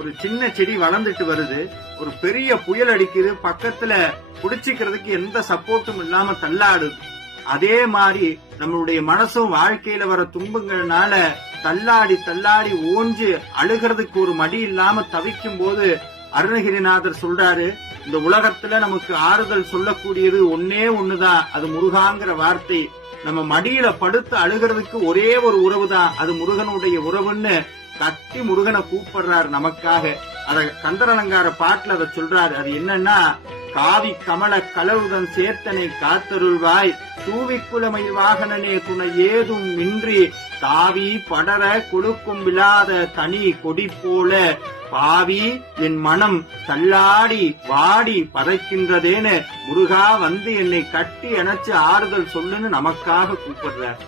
ஒரு சின்ன செடி வளர்ந்துட்டு வருது, ஒரு பெரிய புயல் அடிக்குது, பக்கத்துல புடிச்சுக்கிறதுக்கு எந்த சப்போர்ட்டும் இல்லாம தள்ளாடுது. அதே மாதிரி நம்மளுடைய மனசும் வாழ்க்கையில வர துன்பங்கள்னால தள்ளாடி தள்ளாடி ஓஞ்சு அழுகிறதுக்கு ஒரு மடி இல்லாம தவிக்கும் போது அருணகிரிநாதர் சொல்றாரு, இந்த உலகத்துல நமக்கு ஆறுதல் சொல்லக்கூடியது ஒன்னே ஒண்ணுதான், அது முருகாங்கிற வார்த்தை. நம்ம மடியில படுத்து அழுகிறதுக்கு ஒரே ஒரு உறவு தான், அது முருகனுடைய உறவுன்னு கத்தி முருகனை கூப்பிடுறாரு நமக்காக. அத கந்தரலங்கார பாட்டுல அத சொல்றாரு. அது என்னன்னா, காவி கமல கலவுடன் சேர்த்தனை காத்தருள்வாய், தூவிக்குலமை வாகனனே துணை ஏதும் இன்றி, தாவி படர கொடுக்கும் விழாத தனி கொடி போல, பாவி என் மனம் தள்ளாடி வாடி பதைக்கின்றதேன்னு முருகா வந்து என்னை கட்டி அணைச்சு ஆறுதல் சொல்லுன்னு நமக்காக கூப்பிடுறார்.